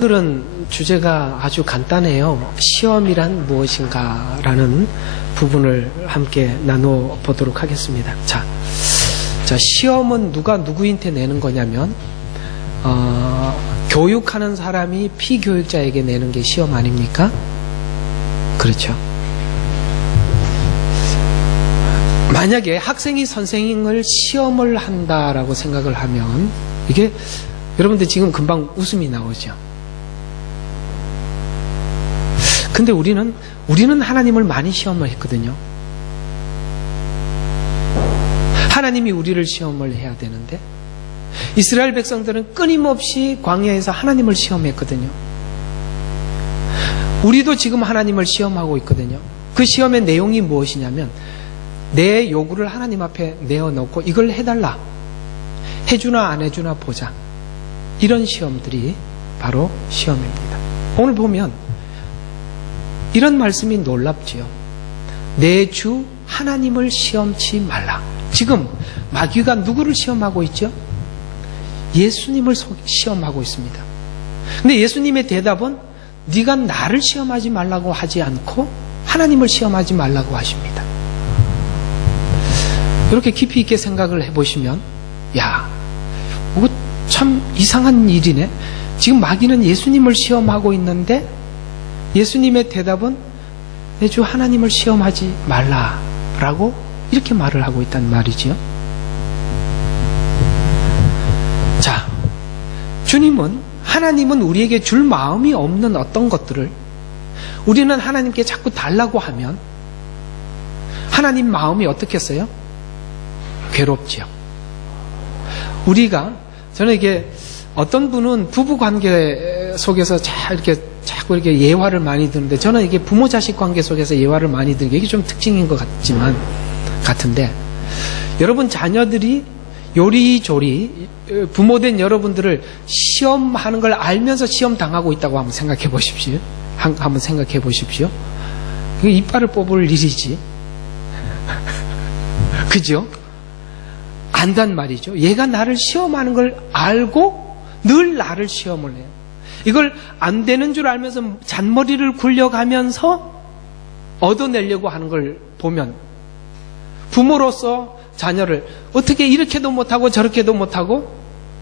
오늘은 주제가 아주 간단해요. 시험이란 무엇인가 라는 부분을 함께 나눠 보도록 하겠습니다. 자, 시험은 누가 누구한테 내는 거냐면 교육하는 사람이 피교육자에게 내는 게 시험 아닙니까? 그렇죠. 만약에 학생이 선생님을 시험을 한다라고 생각을 하면 이게 여러분들 지금 금방 웃음이 나오죠. 근데 우리는 하나님을 많이 시험을 했거든요. 하나님이 우리를 시험을 해야 되는데 이스라엘 백성들은 끊임없이 광야에서 하나님을 시험했거든요. 우리도 지금 하나님을 시험하고 있거든요. 그 시험의 내용이 무엇이냐면 내 요구를 하나님 앞에 내어놓고 이걸 해달라. 해주나 안 해주나 보자. 이런 시험들이 바로 시험입니다. 오늘 보면 이런 말씀이 놀랍지요. 내 주 하나님을 시험치 말라. 지금 마귀가 누구를 시험하고 있죠? 예수님을 시험하고 있습니다. 근데 예수님의 대답은 네가 나를 시험하지 말라고 하지 않고 하나님을 시험하지 말라고 하십니다. 이렇게 깊이 있게 생각을 해보시면 야, 이거 참 이상한 일이네. 지금 마귀는 예수님을 시험하고 있는데 예수님의 대답은 내 주 하나님을 시험하지 말라라고 이렇게 말을 하고 있단 말이지요. 자, 하나님은 우리에게 줄 마음이 없는 어떤 것들을 우리는 하나님께 자꾸 달라고 하면 하나님 마음이 어떻겠어요? 괴롭지요. 저는 이게 어떤 분은 부부 관계 속에서 자꾸 이렇게 예화를 많이 드는데 저는 이게 부모 자식 관계 속에서 예화를 많이 드는 게 이게 좀 특징인 것 같은데 여러분 자녀들이 요리조리 부모된 여러분들을 시험하는 걸 알면서 시험 당하고 있다고 한번 생각해 보십시오. 그게 이빨을 뽑을 일이지. 그죠? 안단 말이죠. 얘가 나를 시험하는 걸 알고 늘 나를 시험을 해요. 이걸 안 되는 줄 알면서 잔머리를 굴려가면서 얻어내려고 하는 걸 보면 부모로서 자녀를 어떻게 이렇게도 못하고 저렇게도 못하고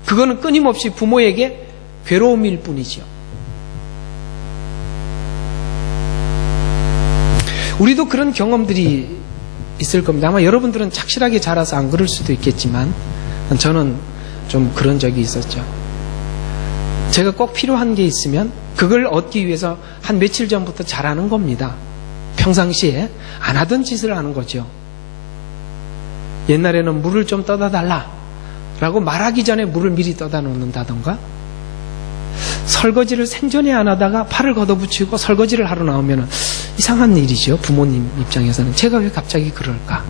그거는 끊임없이 부모에게 괴로움일 뿐이죠. 우리도 그런 경험들이 있을 겁니다. 아마 여러분들은 착실하게 자라서 안 그럴 수도 있겠지만 저는 좀 그런 적이 있었죠. 제가 꼭 필요한 게 있으면 그걸 얻기 위해서 한 며칠 전부터 잘하는 겁니다. 평상시에 안 하던 짓을 하는 거죠. 옛날에는 물을 좀 떠다 달라 라고 말하기 전에 물을 미리 떠다 놓는다던가 설거지를 생전에 안 하다가 팔을 걷어붙이고 설거지를 하러 나오면 이상한 일이죠. 부모님 입장에서는 제가 왜 갑자기 그럴까?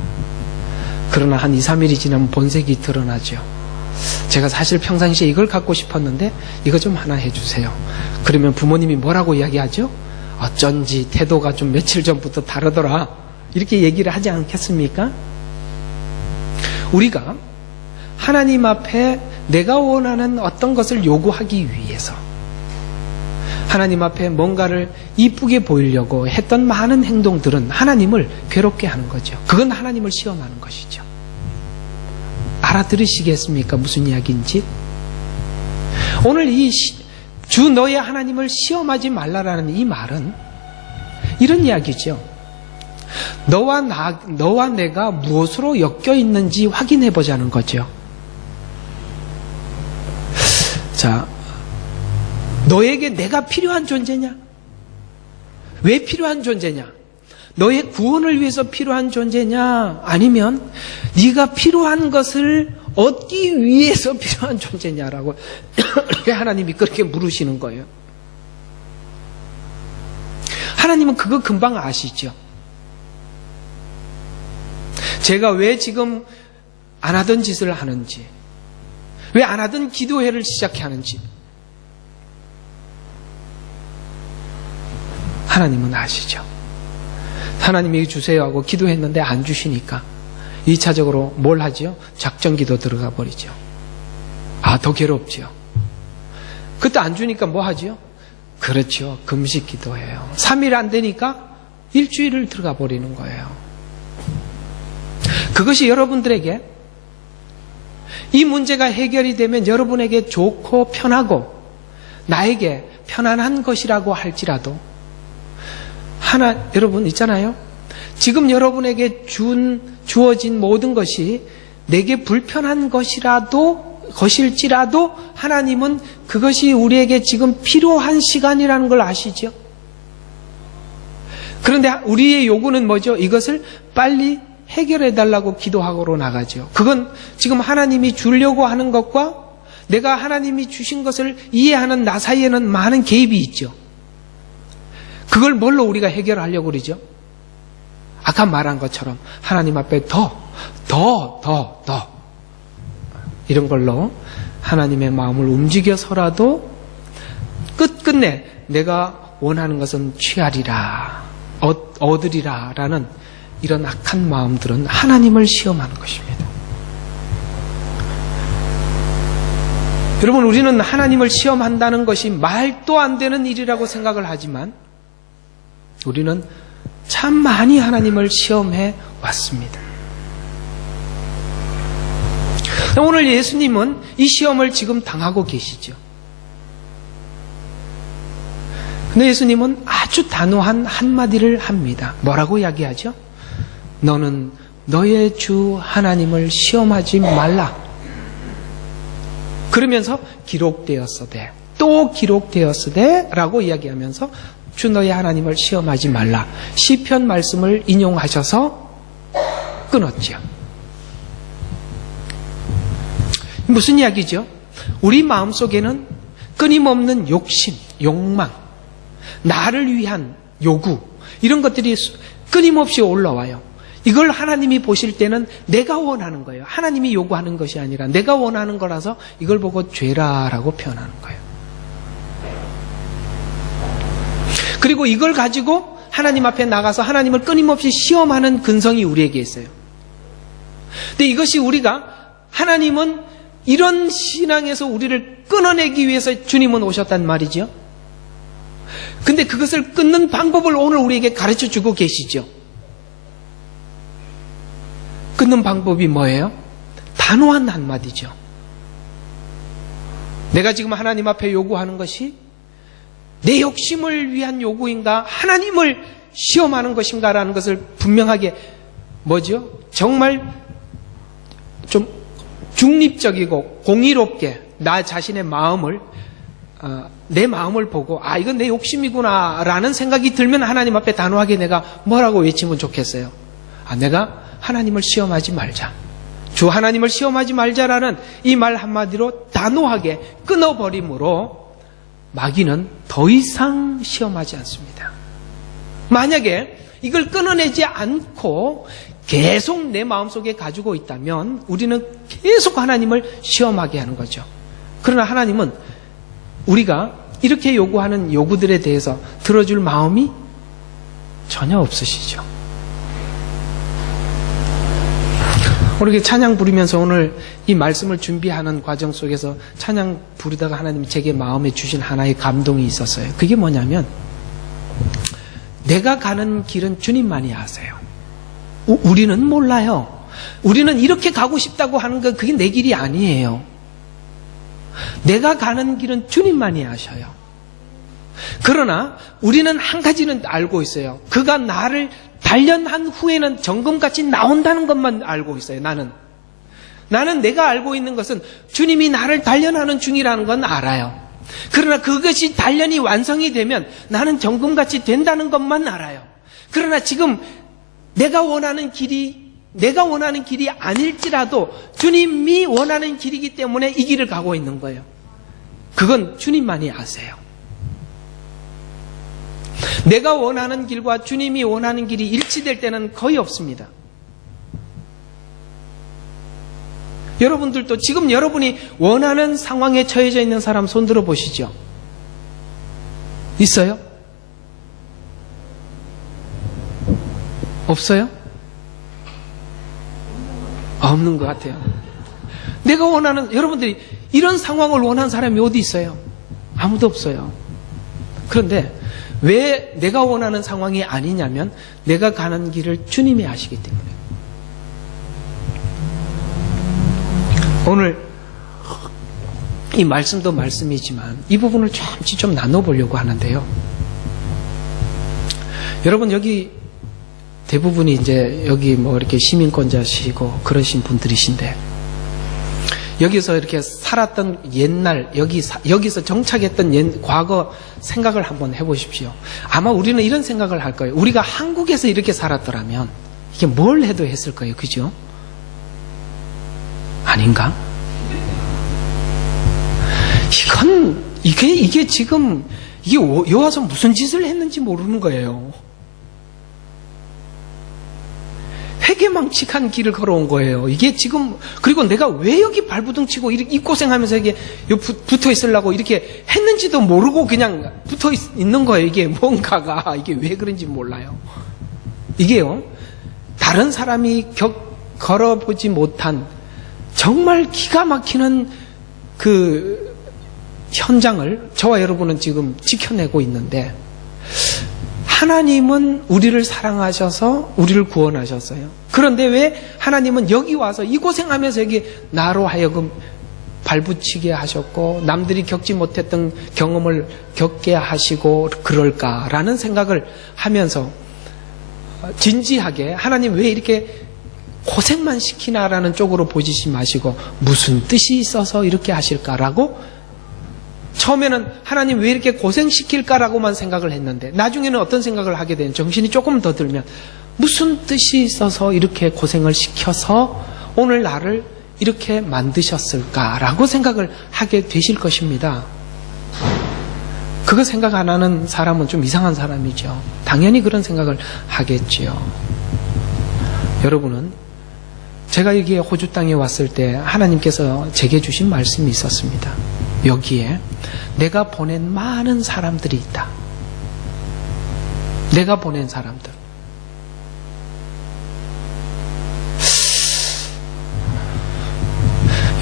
그러나 한 2, 3일이 지나면 본색이 드러나죠. 제가 사실 평상시에 이걸 갖고 싶었는데 이거 좀 하나 해주세요. 그러면 부모님이 뭐라고 이야기하죠? 어쩐지 태도가 좀 며칠 전부터 다르더라. 이렇게 얘기를 하지 않겠습니까? 우리가 하나님 앞에 내가 원하는 어떤 것을 요구하기 위해서 하나님 앞에 뭔가를 이쁘게 보이려고 했던 많은 행동들은 하나님을 괴롭게 하는 거죠. 그건 하나님을 시험하는 것이죠. 알아들으시겠습니까? 무슨 이야기인지? 오늘 주 너의 하나님을 시험하지 말라라는 이 말은 이런 이야기죠. 너와 내가 무엇으로 엮여 있는지 확인해 보자는 거죠. 자, 너에게 내가 필요한 존재냐? 왜 필요한 존재냐? 너의 구원을 위해서 필요한 존재냐? 아니면 네가 필요한 것을 얻기 위해서 필요한 존재냐라고 하나님이 그렇게 물으시는 거예요. 하나님은 그거 금방 아시죠? 제가 왜 지금 안 하던 짓을 하는지, 왜 안 하던 기도회를 시작해 하는지 하나님은 아시죠? 하나님이 주세요 하고 기도했는데 안 주시니까 2차적으로 뭘 하죠? 작전기도 들어가 버리죠. 더 괴롭죠. 그때 안 주니까 뭐 하죠? 그렇죠. 금식 기도해요. 3일 안 되니까 일주일을 들어가 버리는 거예요. 그것이 여러분들에게 이 문제가 해결이 되면 여러분에게 좋고 편하고 나에게 편안한 것이라고 할지라도 여러분 있잖아요. 지금 여러분에게 주어진 모든 것이 내게 불편한 것일지라도 하나님은 그것이 우리에게 지금 필요한 시간이라는 걸 아시죠? 그런데 우리의 요구는 뭐죠? 이것을 빨리 해결해 달라고 기도하고 나가죠. 그건 지금 하나님이 주려고 하는 것과 내가 하나님이 주신 것을 이해하는 나 사이에는 많은 개입이 있죠. 그걸 뭘로 우리가 해결하려고 그러죠? 아까 말한 것처럼 하나님 앞에 더 이런 걸로 하나님의 마음을 움직여서라도 끝끝내 내가 원하는 것은 취하리라, 얻으리라 라는 이런 악한 마음들은 하나님을 시험하는 것입니다. 여러분, 우리는 하나님을 시험한다는 것이 말도 안 되는 일이라고 생각을 하지만 우리는 참 많이 하나님을 시험해 왔습니다. 오늘 예수님은 이 시험을 지금 당하고 계시죠. 근데 예수님은 아주 단호한 한마디를 합니다. 뭐라고 이야기하죠? 너는 너의 주 하나님을 시험하지 말라. 그러면서 기록되었으되 또 기록되었으되 라고 이야기하면서 주 너의 하나님을 시험하지 말라. 시편 말씀을 인용하셔서 끊었죠. 무슨 이야기죠? 우리 마음속에는 끊임없는 욕심, 욕망, 나를 위한 요구 이런 것들이 끊임없이 올라와요. 이걸 하나님이 보실 때는 내가 원하는 거예요. 하나님이 요구하는 것이 아니라 내가 원하는 거라서 이걸 보고 죄라라고 표현하는 거예요. 그리고 이걸 가지고 하나님 앞에 나가서 하나님을 끊임없이 시험하는 근성이 우리에게 있어요. 근데 이것이 우리가 하나님은 이런 신앙에서 우리를 끊어내기 위해서 주님은 오셨단 말이죠. 근데 그것을 끊는 방법을 오늘 우리에게 가르쳐 주고 계시죠. 끊는 방법이 뭐예요? 단호한 한마디죠. 내가 지금 하나님 앞에 요구하는 것이 내 욕심을 위한 요구인가 하나님을 시험하는 것인가라는 것을 분명하게 뭐죠? 정말 좀 중립적이고 공의롭게 나 자신의 마음을 내 마음을 보고 이건 내 욕심이구나 라는 생각이 들면 하나님 앞에 단호하게 내가 뭐라고 외치면 좋겠어요? 내가 하나님을 시험하지 말자. 주 하나님을 시험하지 말자라는 이 말 한마디로 단호하게 끊어버림으로 마귀는 더 이상 시험하지 않습니다. 만약에 이걸 끊어내지 않고 계속 내 마음속에 가지고 있다면 우리는 계속 하나님을 시험하게 하는 거죠. 그러나 하나님은 우리가 이렇게 요구하는 요구들에 대해서 들어줄 마음이 전혀 없으시죠. 우리 찬양 부르면서 오늘 이 말씀을 준비하는 과정 속에서 찬양 부르다가 하나님이 제게 마음에 주신 하나의 감동이 있었어요. 그게 뭐냐면 내가 가는 길은 주님만이 아세요. 우리는 몰라요. 우리는 이렇게 가고 싶다고 하는 거 그게 내 길이 아니에요. 내가 가는 길은 주님만이 아셔요. 그러나 우리는 한 가지는 알고 있어요. 그가 나를 단련한 후에는 정금같이 나온다는 것만 알고 있어요. 나는 내가 알고 있는 것은 주님이 나를 단련하는 중이라는 건 알아요. 그러나 그것이 단련이 완성이 되면 나는 정금같이 된다는 것만 알아요. 그러나 지금 내가 원하는 길이 아닐지라도 주님이 원하는 길이기 때문에 이 길을 가고 있는 거예요. 그건 주님만이 아세요. 내가 원하는 길과 주님이 원하는 길이 일치될 때는 거의 없습니다. 여러분들도 지금 여러분이 원하는 상황에 처해져 있는 사람 손 들어 보시죠. 있어요? 없어요? 없는 것 같아요. 내가 원하는, 여러분들이 이런 상황을 원하는 사람이 어디 있어요? 아무도 없어요. 그런데 왜 내가 원하는 상황이 아니냐면 내가 가는 길을 주님이 아시기 때문에. 오늘 이 말씀도 말씀이지만 이 부분을 잠시 좀 나눠보려고 하는데요. 여러분, 여기 대부분이 이제 여기 뭐 이렇게 시민권자시고 그러신 분들이신데, 여기서 이렇게 살았던 옛날, 여기서 정착했던 과거 생각을 한번 해보십시오. 아마 우리는 이런 생각을 할 거예요. 우리가 한국에서 이렇게 살았더라면 이게 뭘 해도 했을 거예요. 그죠? 아닌가? 이게 지금, 이게 와서 무슨 짓을 했는지 모르는 거예요. 회개망측한 길을 걸어온 거예요. 이게 지금, 그리고 내가 왜 여기 발부둥 치고 이 고생하면서 이게 붙어 있으려고 이렇게 했는지도 모르고 그냥 붙어 있는 거예요. 이게 뭔가가, 이게 왜 그런지 몰라요. 이게요, 다른 사람이 걸어보지 못한 정말 기가 막히는 그 현장을 저와 여러분은 지금 지켜내고 있는데, 하나님은 우리를 사랑하셔서 우리를 구원하셨어요. 그런데 왜 하나님은 여기 와서 이 고생하면서 여기 나로 하여금 발붙이게 하셨고 남들이 겪지 못했던 경험을 겪게 하시고 그럴까라는 생각을 하면서 진지하게 하나님 왜 이렇게 고생만 시키나라는 쪽으로 보시지 마시고 무슨 뜻이 있어서 이렇게 하실까라고, 처음에는 하나님 왜 이렇게 고생시킬까라고만 생각을 했는데 나중에는 어떤 생각을 하게 되는, 정신이 조금 더 들면 무슨 뜻이 있어서 이렇게 고생을 시켜서 오늘 나를 이렇게 만드셨을까라고 생각을 하게 되실 것입니다. 그거 생각 안 하는 사람은 좀 이상한 사람이죠. 당연히 그런 생각을 하겠지요. 여러분은 제가 여기에 호주 땅에 왔을 때 하나님께서 제게 주신 말씀이 있었습니다. 여기에 내가 보낸 많은 사람들이 있다. 내가 보낸 사람들.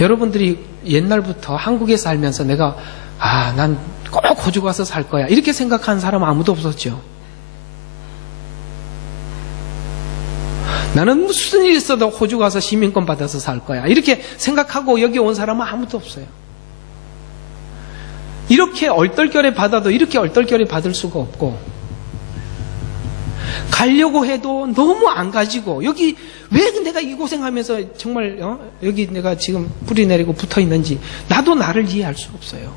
여러분들이 옛날부터 한국에 살면서 내가 난 꼭 호주 가서 살 거야 이렇게 생각하는 사람 아무도 없었죠. 나는 무슨 일이 있어도 호주 가서 시민권 받아서 살 거야 이렇게 생각하고 여기 온 사람은 아무도 없어요. 이렇게 얼떨결에 받아도 이렇게 얼떨결에 받을 수가 없고, 가려고 해도 너무 안 가지고, 여기 왜 내가 이 고생하면서 정말 여기 내가 지금 뿌리 내리고 붙어 있는지 나도 나를 이해할 수 없어요.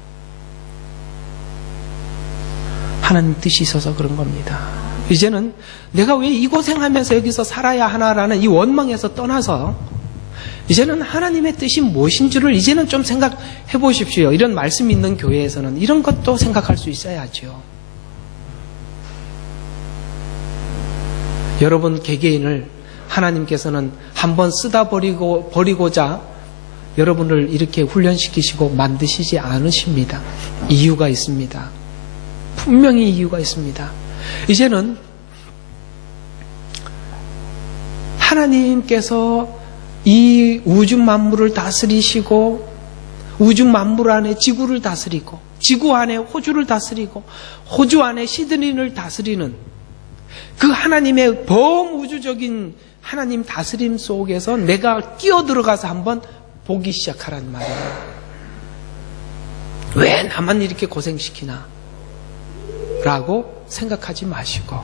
하나님 뜻이 있어서 그런 겁니다. 이제는 내가 왜 이 고생하면서 여기서 살아야 하나라는 이 원망에서 떠나서 이제는 하나님의 뜻이 무엇인지를 이제는 좀 생각해 보십시오. 이런 말씀이 있는 교회에서는 이런 것도 생각할 수 있어야죠. 여러분 개개인을 하나님께서는 한번 쓰다 버리고자 여러분을 이렇게 훈련시키시고 만드시지 않으십니다. 이유가 있습니다. 분명히 이유가 있습니다. 이제는 하나님께서 이 우주 만물을 다스리시고 우주 만물 안에 지구를 다스리고 지구 안에 호주를 다스리고 호주 안에 시드니를 다스리는 그 하나님의 범우주적인 하나님 다스림 속에서 내가 끼어들어가서 한번 보기 시작하란 말이에요. 왜 나만 이렇게 고생시키나? 라고 생각하지 마시고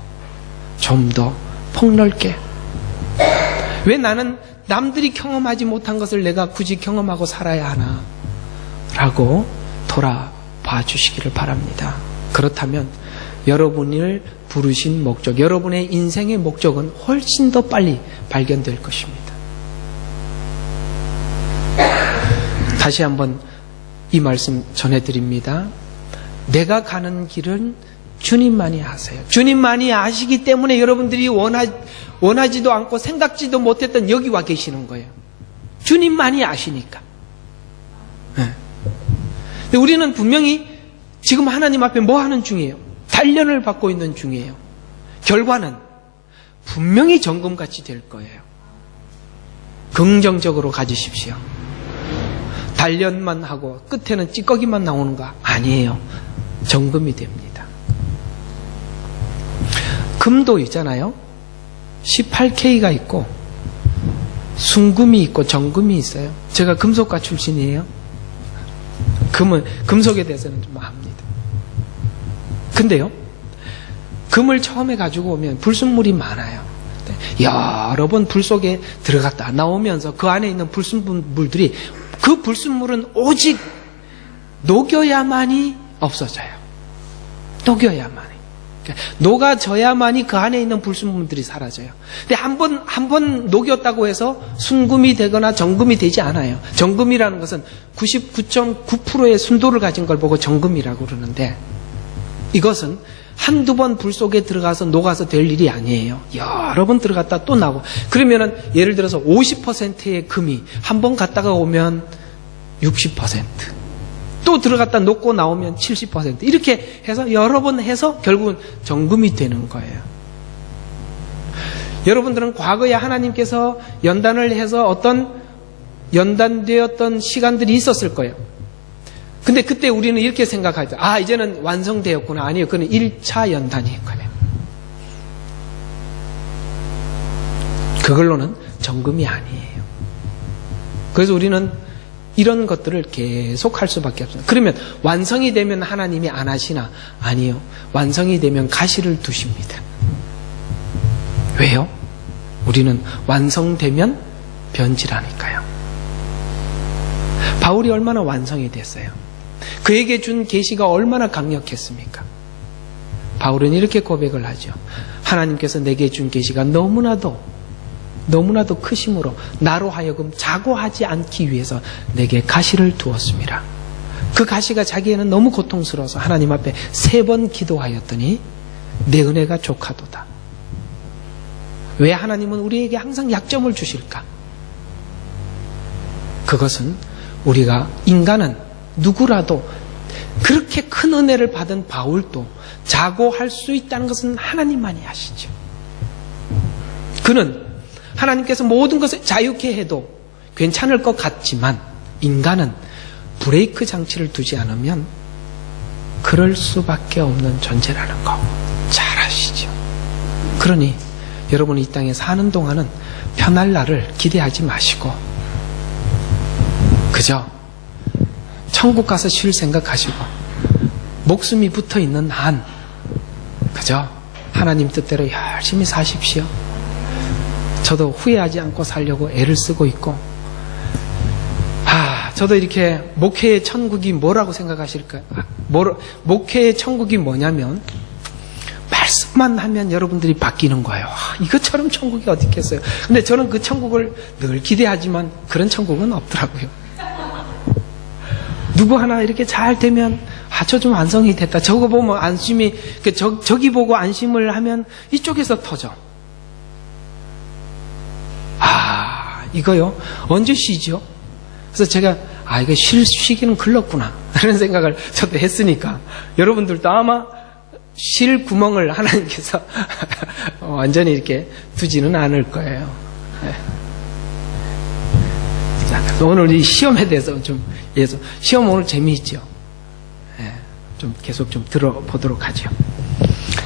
좀 더 폭넓게, 왜 나는 남들이 경험하지 못한 것을 내가 굳이 경험하고 살아야 하나? 라고 돌아봐 주시기를 바랍니다. 그렇다면 여러분을 부르신 목적, 여러분의 인생의 목적은 훨씬 더 빨리 발견될 것입니다. 다시 한번 이 말씀 전해드립니다. 내가 가는 길은 주님만이 아세요. 주님만이 아시기 때문에 여러분들이 원하지도 않고 생각지도 못했던 여기 와 계시는 거예요. 주님만이 아시니까. 네. 근데 우리는 분명히 지금 하나님 앞에 뭐 하는 중이에요? 단련을 받고 있는 중이에요. 결과는 분명히 점검같이 될 거예요. 긍정적으로 가지십시오. 단련만 하고 끝에는 찌꺼기만 나오는 거 아니에요. 점검이 됩니다. 금도 있잖아요. 18K가 있고 순금이 있고 정금이 있어요. 제가 금속가 출신이에요. 금속에 대해서는 좀 압니다. 근데요, 금을 처음에 가지고 오면 불순물이 많아요. 여러 번 불 속에 들어갔다 나오면서 그 안에 있는 불순물들이, 그 불순물은 오직 녹여야만이 없어져요. 녹여야만이. 녹아져야만이 그 안에 있는 불순물들이 사라져요. 근데 한 번 녹였다고 해서 순금이 되거나 정금이 되지 않아요. 정금이라는 것은 99.9%의 순도를 가진 걸 보고 정금이라고 그러는데, 이것은 한두 번 불 속에 들어가서 녹아서 될 일이 아니에요. 여러 번 들어갔다 또 나오고. 그러면은 예를 들어서 50%의 금이 한 번 갔다가 오면 60%, 또 들어갔다 녹고 나오면 70%, 이렇게 해서 여러 번 해서 결국은 정금이 되는 거예요. 여러분들은 과거에 하나님께서 연단을 해서 어떤 연단되었던 시간들이 있었을 거예요. 근데 그때 우리는 이렇게 생각하죠. 아, 이제는 완성되었구나. 아니요, 그건 1차 연단인 거예요. 그걸로는 정금이 아니에요. 그래서 우리는 이런 것들을 계속 할 수밖에 없어요. 그러면 완성이 되면 하나님이 안 하시나? 아니요. 완성이 되면 가시를 두십니다. 왜요? 우리는 완성되면 변질하니까요. 바울이 얼마나 완성이 됐어요? 그에게 준 계시가 얼마나 강력했습니까? 바울은 이렇게 고백을 하죠. 하나님께서 내게 준 계시가 너무나도 크심으로 나로 하여금 자고하지 않기 위해서 내게 가시를 두었습니다. 그 가시가 자기에는 너무 고통스러워서 하나님 앞에 3번 기도하였더니 내 은혜가 족하도다. 왜 하나님은 우리에게 항상 약점을 주실까? 그것은 우리가, 인간은 누구라도, 그렇게 큰 은혜를 받은 바울도 자고할 수 있다는 것은 하나님만이 아시죠. 그는 하나님께서 모든 것을 자유케 해도 괜찮을 것 같지만, 인간은 브레이크 장치를 두지 않으면 그럴 수밖에 없는 존재라는 거 잘 아시죠. 그러니 여러분이 이 땅에 사는 동안은 편할 날을 기대하지 마시고, 그저 천국 가서 쉴 생각하시고, 목숨이 붙어 있는 한 그저 하나님 뜻대로 열심히 사십시오. 저도 후회하지 않고 살려고 애를 쓰고 있고, 저도 이렇게 목회의 천국이 뭐라고 생각하실까요? 목회의 천국이 뭐냐면, 말씀만 하면 여러분들이 바뀌는 거예요. 이것처럼 천국이 어디 있겠어요? 근데 저는 그 천국을 늘 기대하지만 그런 천국은 없더라고요. 누구 하나 이렇게 잘 되면, 저 좀 완성이 됐다. 저거 보면 안심이, 저기 보고 안심을 하면 이쪽에서 터져. 이거요? 언제 쉬죠? 그래서 제가, 이거 쉬기는 글렀구나. 그런 생각을 저도 했으니까. 여러분들도 아마 쉴 구멍을 하나님께서 완전히 이렇게 두지는 않을 거예요. 네. 자, 오늘 이 시험에 대해서 좀, 시험 오늘 재미있죠? 네. 좀 계속 좀 들어보도록 하죠.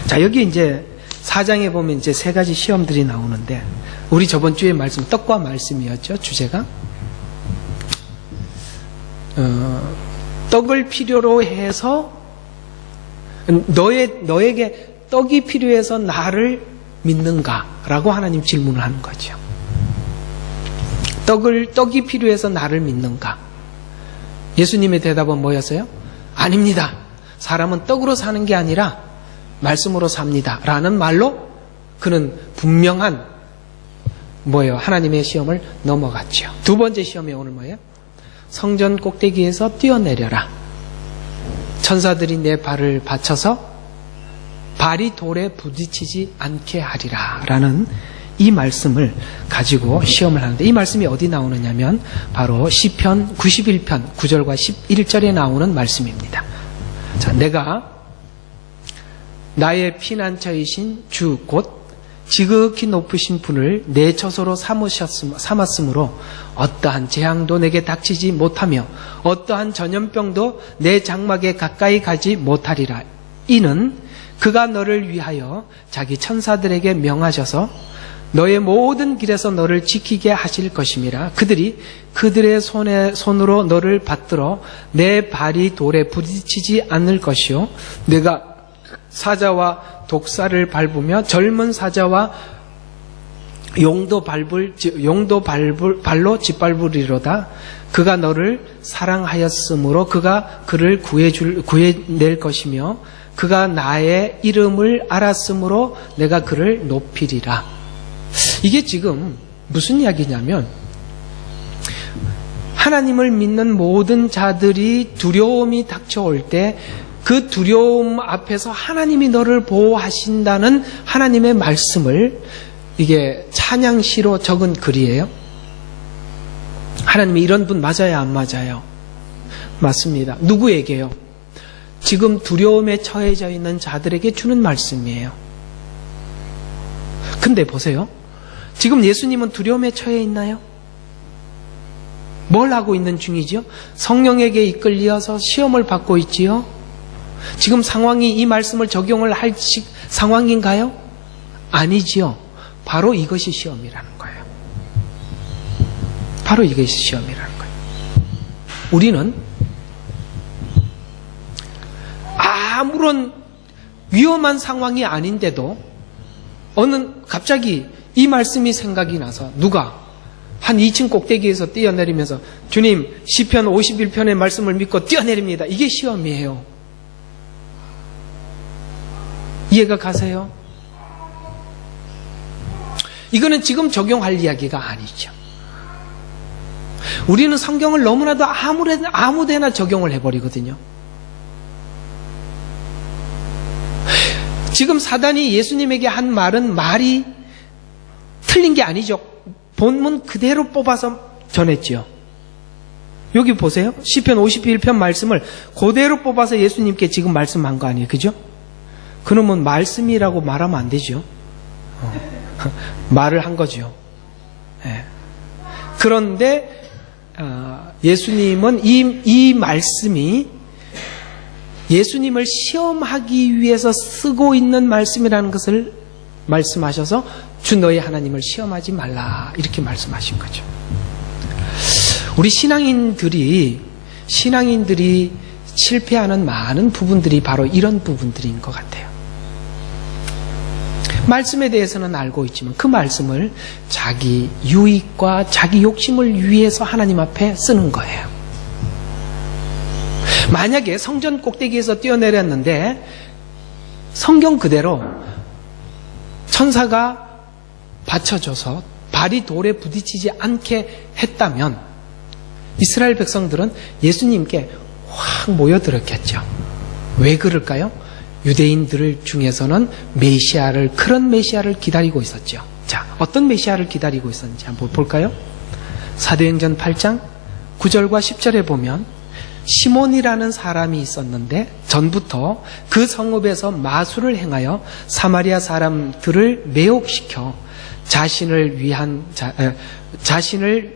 자, 여기 이제 4장에 보면 이제 3가지 시험들이 나오는데, 우리 저번 주에 말씀, 떡과 말씀이었죠, 주제가. 떡을 필요로 해서, 너에게 떡이 필요해서 나를 믿는가? 라고 하나님 질문을 하는 거죠. 떡이 필요해서 나를 믿는가? 예수님의 대답은 뭐였어요? 아닙니다. 사람은 떡으로 사는 게 아니라 말씀으로 삽니다. 라는 말로 그는 분명한 하나님의 시험을 넘어갔죠. 2번째 시험이 오늘 뭐예요? 성전 꼭대기에서 뛰어내려라. 천사들이 내 발을 받쳐서 발이 돌에 부딪히지 않게 하리라. 라는 이 말씀을 가지고 시험을 하는데, 이 말씀이 어디 나오느냐면 바로 시편 91편 9절과 11절에 나오는 말씀입니다. 자, 내가 나의 피난처이신 주 곧 지극히 높으신 분을 내 처소로 삼았으므로 어떠한 재앙도 내게 닥치지 못하며 어떠한 전염병도 내 장막에 가까이 가지 못하리라. 이는 그가 너를 위하여 자기 천사들에게 명하셔서 너의 모든 길에서 너를 지키게 하실 것임이라. 그들이 그들의 손으로 너를 받들어 내 발이 돌에 부딪히지 않을 것이요 내가 사자와 독사를 밟으며 젊은 사자와 용도 발로 짓밟으리로다. 그가 너를 사랑하였으므로 그가 그를 구해낼 것이며 그가 나의 이름을 알았으므로 내가 그를 높이리라. 이게 지금 무슨 이야기냐면 하나님을 믿는 모든 자들이 두려움이 닥쳐올 때 그 두려움 앞에서 하나님이 너를 보호하신다는 하나님의 말씀을 이게 찬양시로 적은 글이에요. 하나님이 이런 분 맞아요, 안 맞아요? 맞습니다. 누구에게요? 지금 두려움에 처해져 있는 자들에게 주는 말씀이에요. 근데 보세요. 지금 예수님은 두려움에 처해 있나요? 뭘 하고 있는 중이지요? 성령에게 이끌려서 시험을 받고 있지요? 지금 상황이 이 말씀을 적용을 할 상황인가요? 아니지요. 바로 이것이 시험이라는 거예요. 바로 이것이 시험이라는 거예요. 우리는 아무런 위험한 상황이 아닌데도 갑자기 이 말씀이 생각이 나서 누가 한 2층 꼭대기에서 뛰어내리면서 주님 시편 51편의 말씀을 믿고 뛰어내립니다. 이게 시험이에요. 이해가 가세요? 이거는 지금 적용할 이야기가 아니죠. 우리는 성경을 너무나도 아무데나 적용을 해버리거든요. 지금 사단이 예수님에게 한 말이 틀린 게 아니죠. 본문 그대로 뽑아서 전했지요. 여기 보세요. 시편 51편 말씀을 그대로 뽑아서 예수님께 지금 말씀한 거 아니에요. 그죠? 그러면 말씀이라고 말하면 안 되죠. 말을 한 거죠. 네. 그런데 예수님은 이 말씀이 예수님을 시험하기 위해서 쓰고 있는 말씀이라는 것을 말씀하셔서 주 너희 하나님을 시험하지 말라 이렇게 말씀하신 거죠. 우리 신앙인들이 실패하는 많은 부분들이 바로 이런 부분들인 것 같아요. 말씀에 대해서는 알고 있지만 그 말씀을 자기 유익과 자기 욕심을 위해서 하나님 앞에 쓰는 거예요. 만약에 성전 꼭대기에서 뛰어내렸는데 성경 그대로 천사가 받쳐줘서 발이 돌에 부딪히지 않게 했다면 이스라엘 백성들은 예수님께 확 모여들었겠죠. 왜 그럴까요? 유대인들 중에서는 그런 메시아를 기다리고 있었죠. 자, 어떤 메시아를 기다리고 있었는지 한번 볼까요? 사도행전 8장 9절과 10절에 보면 시몬이라는 사람이 있었는데 전부터 그 성읍에서 마술을 행하여 사마리아 사람들을 매혹시켜 자신을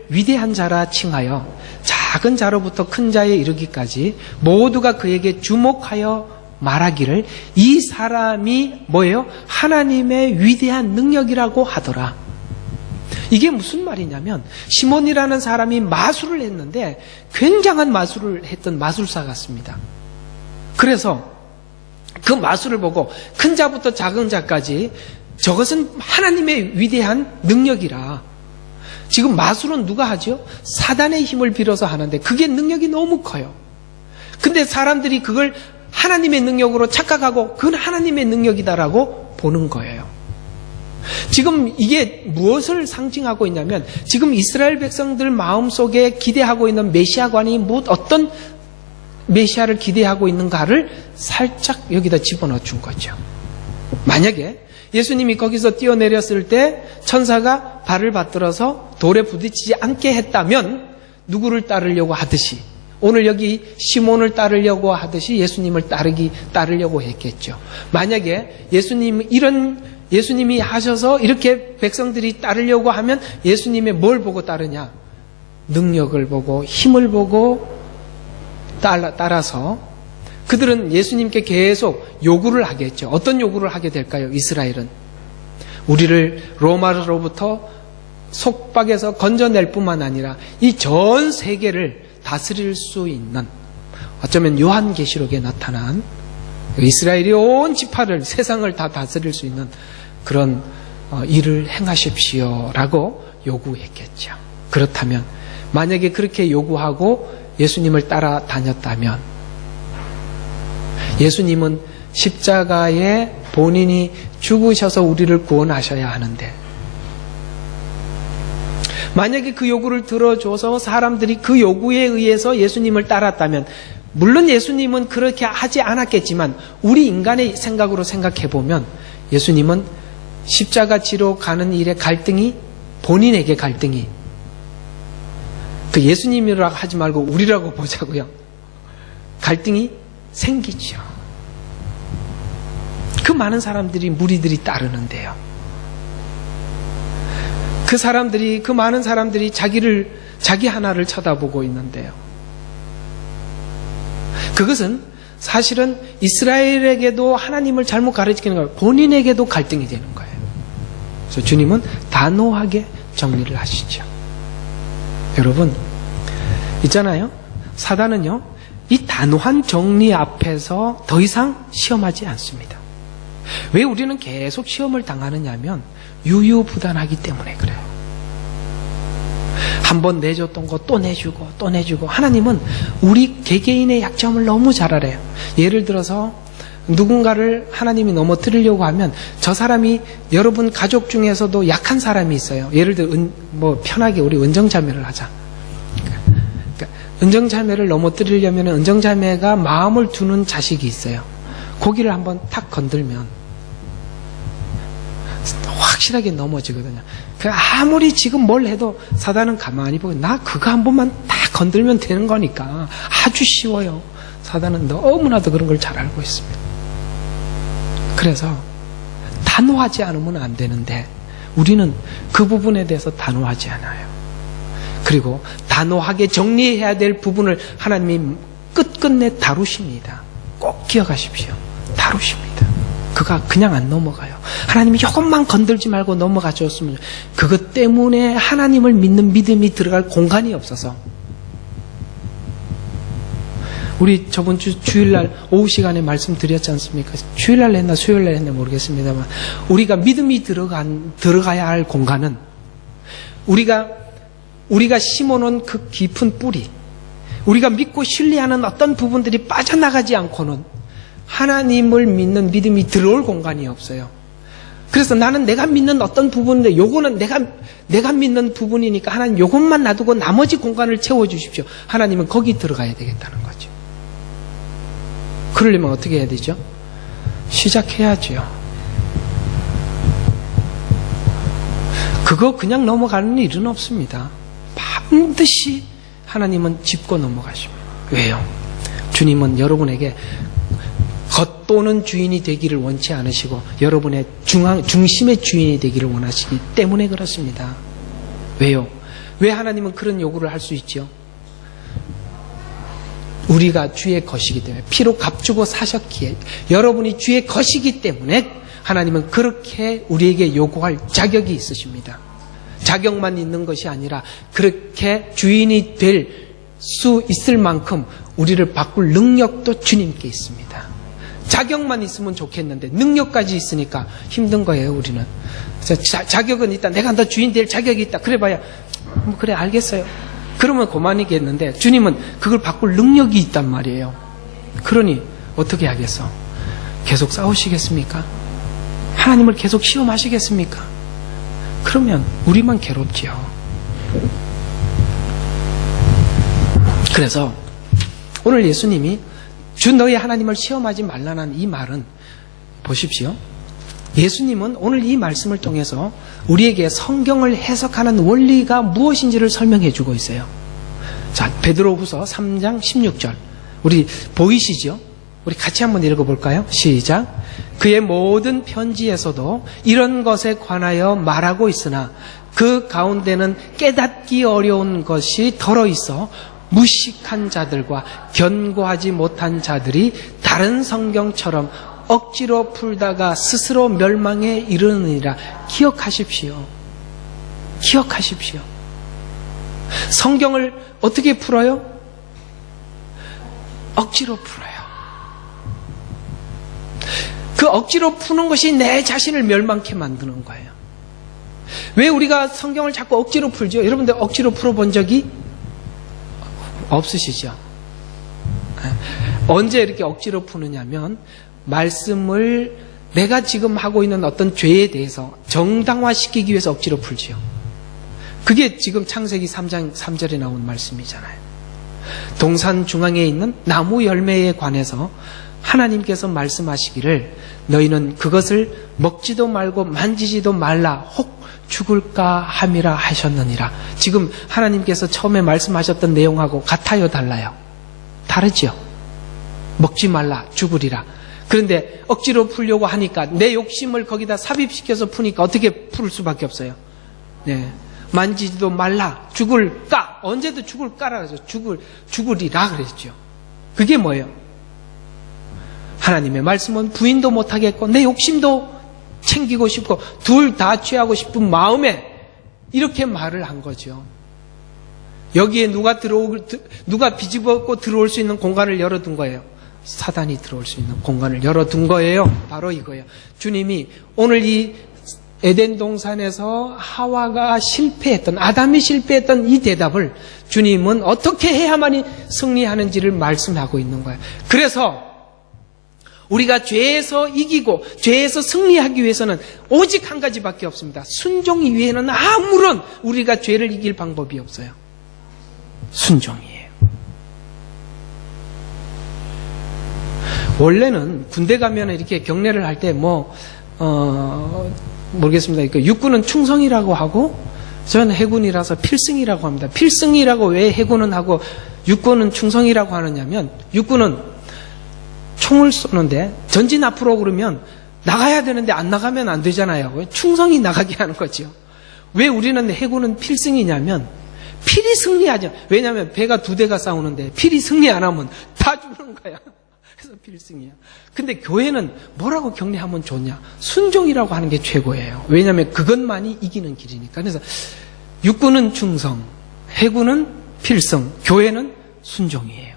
위대한 자라 칭하여 작은 자로부터 큰 자에 이르기까지 모두가 그에게 주목하여 말하기를 이 사람이 뭐예요? 하나님의 위대한 능력이라고 하더라. 이게 무슨 말이냐면 시몬이라는 사람이 마술을 했는데 굉장한 마술을 했던 마술사 같습니다. 그래서 그 마술을 보고 큰 자부터 작은 자까지 저것은 하나님의 위대한 능력이라. 지금 마술은 누가 하죠? 사단의 힘을 빌어서 하는데 그게 능력이 너무 커요. 근데 사람들이 그걸 하나님의 능력으로 착각하고 그건 하나님의 능력이다라고 보는 거예요. 지금 이게 무엇을 상징하고 있냐면 지금 이스라엘 백성들 마음속에 기대하고 있는 메시아관이 어떤 메시아를 기대하고 있는가를 살짝 여기다 집어넣어 준 거죠. 만약에 예수님이 거기서 뛰어내렸을 때 천사가 발을 받들어서 돌에 부딪히지 않게 했다면 누구를 따르려고 하듯이 오늘 여기 시몬을 따르려고 하듯이 예수님을 따르려고 했겠죠. 만약에 예수님이 하셔서 이렇게 백성들이 따르려고 하면 예수님의 뭘 보고 따르냐? 능력을 보고 힘을 보고 따라서 그들은 예수님께 계속 요구를 하겠죠. 어떤 요구를 하게 될까요? 이스라엘은 우리를 로마로부터 속박에서 건져낼 뿐만 아니라 이 전 세계를 다스릴 수 있는, 어쩌면 요한계시록에 나타난 이스라엘이 온 지파를, 세상을 다 다스릴 수 있는 그런 일을 행하십시오라고 요구했겠죠. 그렇다면 만약에 그렇게 요구하고 예수님을 따라다녔다면 예수님은 십자가에 본인이 죽으셔서 우리를 구원하셔야 하는데, 만약에 그 요구를 들어줘서 사람들이 그 요구에 의해서 예수님을 따랐다면, 물론 예수님은 그렇게 하지 않았겠지만 우리 인간의 생각으로 생각해보면 예수님은 십자가 지러 가는 일에 갈등이, 본인에게 갈등이, 그 예수님이라고 하지 말고 우리라고 보자고요. 갈등이 생기죠. 그 많은 사람들이, 무리들이 따르는데요. 그 많은 사람들이 자기 하나를 쳐다보고 있는데요. 그것은 사실은 이스라엘에게도 하나님을 잘못 가르치는 거예요. 본인에게도 갈등이 되는 거예요. 그래서 주님은 단호하게 정리를 하시죠. 여러분, 있잖아요. 사단은요, 이 단호한 정리 앞에서 더 이상 시험하지 않습니다. 왜 우리는 계속 시험을 당하느냐 하면 유유부단하기 때문에 그래요. 한번 내줬던 거 또 내주고 또 내주고. 하나님은 우리 개개인의 약점을 너무 잘 알아요. 예를 들어서 누군가를 하나님이 넘어뜨리려고 하면 저 사람이, 여러분 가족 중에서도 약한 사람이 있어요. 예를 들어 편하게 우리 은정자매를 하자. 그러니까 은정자매를 넘어뜨리려면 은정자매가 마음을 두는 자식이 있어요. 고기를 한번 탁 건들면 확실하게 넘어지거든요. 아무리 지금 뭘 해도 사단은 가만히 보고, 나 그거 한 번만 딱 건들면 되는 거니까 아주 쉬워요. 사단은 너무나도 그런 걸 잘 알고 있습니다. 그래서 단호하지 않으면 안 되는데 우리는 그 부분에 대해서 단호하지 않아요. 그리고 단호하게 정리해야 될 부분을 하나님이 끝끝내 다루십니다. 꼭 기억하십시오. 다루십니다. 그가 그냥 안 넘어가요. 하나님이 이것만 건들지 말고 넘어가 줬으면, 그것 때문에 하나님을 믿는 믿음이 들어갈 공간이 없어서. 우리 저번 주일날 오후 시간에 말씀드렸지 않습니까? 주일날 했나 수요일날 했나 모르겠습니다만, 우리가 믿음이 들어가야 할 공간은 우리가 심어놓은 그 깊은 뿌리, 우리가 믿고 신뢰하는 어떤 부분들이 빠져나가지 않고는 하나님을 믿는 믿음이 들어올 공간이 없어요. 그래서 나는 내가 믿는 어떤 부분인데, 요거는 내가 믿는 부분이니까 하나님 요것만 놔두고 나머지 공간을 채워주십시오. 하나님은 거기 들어가야 되겠다는 거죠. 그러려면 어떻게 해야 되죠? 시작해야죠. 그거 그냥 넘어가는 일은 없습니다. 반드시 하나님은 짚고 넘어가십니다. 왜요? 주님은 여러분에게 겉도는 주인이 되기를 원치 않으시고 여러분의 중심의 주인이 되기를 원하시기 때문에 그렇습니다. 왜요? 왜 하나님은 그런 요구를 할 수 있죠? 우리가 주의 것이기 때문에, 피로 값주고 사셨기에, 여러분이 주의 것이기 때문에 하나님은 그렇게 우리에게 요구할 자격이 있으십니다. 자격만 있는 것이 아니라 그렇게 주인이 될 수 있을 만큼 우리를 바꿀 능력도 주님께 있습니다. 자격만 있으면 좋겠는데 능력까지 있으니까 힘든 거예요, 우리는. 자격은 있다. 내가 너 주인 될 자격이 있다. 그래봐야 그래 알겠어요. 그러면 그만이겠는데 주님은 그걸 바꿀 능력이 있단 말이에요. 그러니 어떻게 하겠어? 계속 싸우시겠습니까? 하나님을 계속 시험하시겠습니까? 그러면 우리만 괴롭지요. 그래서 오늘 예수님이 주 너희 하나님을 시험하지 말라는 이 말은, 보십시오. 예수님은 오늘 이 말씀을 통해서 우리에게 성경을 해석하는 원리가 무엇인지를 설명해 주고 있어요. 자, 베드로후서 3장 16절. 우리 보이시죠? 우리 같이 한번 읽어볼까요? 시작. 그의 모든 편지에서도 이런 것에 관하여 말하고 있으나 그 가운데는 깨닫기 어려운 것이 덜어 있어 무식한 자들과 견고하지 못한 자들이 다른 성경처럼 억지로 풀다가 스스로 멸망에 이르느니라. 기억하십시오. 기억하십시오. 성경을 어떻게 풀어요? 억지로 풀어요. 그 억지로 푸는 것이 내 자신을 멸망케 만드는 거예요. 왜 우리가 성경을 자꾸 억지로 풀죠? 여러분들 억지로 풀어본 적이 없으시죠? 언제 이렇게 억지로 푸느냐면 말씀을 내가 지금 하고 있는 어떤 죄에 대해서 정당화시키기 위해서 억지로 풀지요. 그게 지금 창세기 3장 3절에 나온 말씀이잖아요. 동산 중앙에 있는 나무 열매에 관해서 하나님께서 말씀하시기를 너희는 그것을 먹지도 말고 만지지도 말라 혹 죽을까 함이라 하셨느니라. 지금 하나님께서 처음에 말씀하셨던 내용하고 같아요, 달라요? 다르죠? 먹지 말라, 죽으리라. 그런데 억지로 풀려고 하니까 내 욕심을 거기다 삽입시켜서 푸니까 어떻게 풀 수밖에 없어요? 네. 만지지도 말라, 죽을까? 언제도 죽을까라 그러죠. 죽으리라 그랬죠. 그게 뭐예요? 하나님의 말씀은 부인도 못하겠고 내 욕심도 챙기고 싶고 둘 다 취하고 싶은 마음에 이렇게 말을 한 거죠. 여기에 누가 비집고 들어올 수 있는 공간을 열어둔 거예요. 사단이 들어올 수 있는 공간을 열어둔 거예요. 바로 이거예요. 주님이 오늘 이 에덴 동산에서 하와가 실패했던, 아담이 실패했던 이 대답을 주님은 어떻게 해야만이 승리하는지를 말씀하고 있는 거예요. 그래서 우리가 죄에서 이기고 죄에서 승리하기 위해서는 오직 한 가지밖에 없습니다. 순종 이외에는 아무런 우리가 죄를 이길 방법이 없어요. 순종이에요. 원래는 군대 가면 이렇게 경례를 할 때 모르겠습니다. 그 육군은 충성이라고 하고 저는 해군이라서 필승이라고 합니다. 필승이라고 왜 해군은 하고 육군은 충성이라고 하느냐면 육군은 총을 쏘는데 전진 앞으로 그러면 나가야 되는데 안 나가면 안 되잖아요. 충성이 나가게 하는 거죠. 왜 우리는 해군은 필승이냐면 필이 승리하죠. 왜냐하면 배가 두 대가 싸우는데 필이 승리 안 하면 다 죽는 거야. 그래서 필승이야. 근데 교회는 뭐라고 격려하면 좋냐? 순종이라고 하는 게 최고예요. 왜냐하면 그것만이 이기는 길이니까. 그래서 육군은 충성, 해군은 필승, 교회는 순종이에요.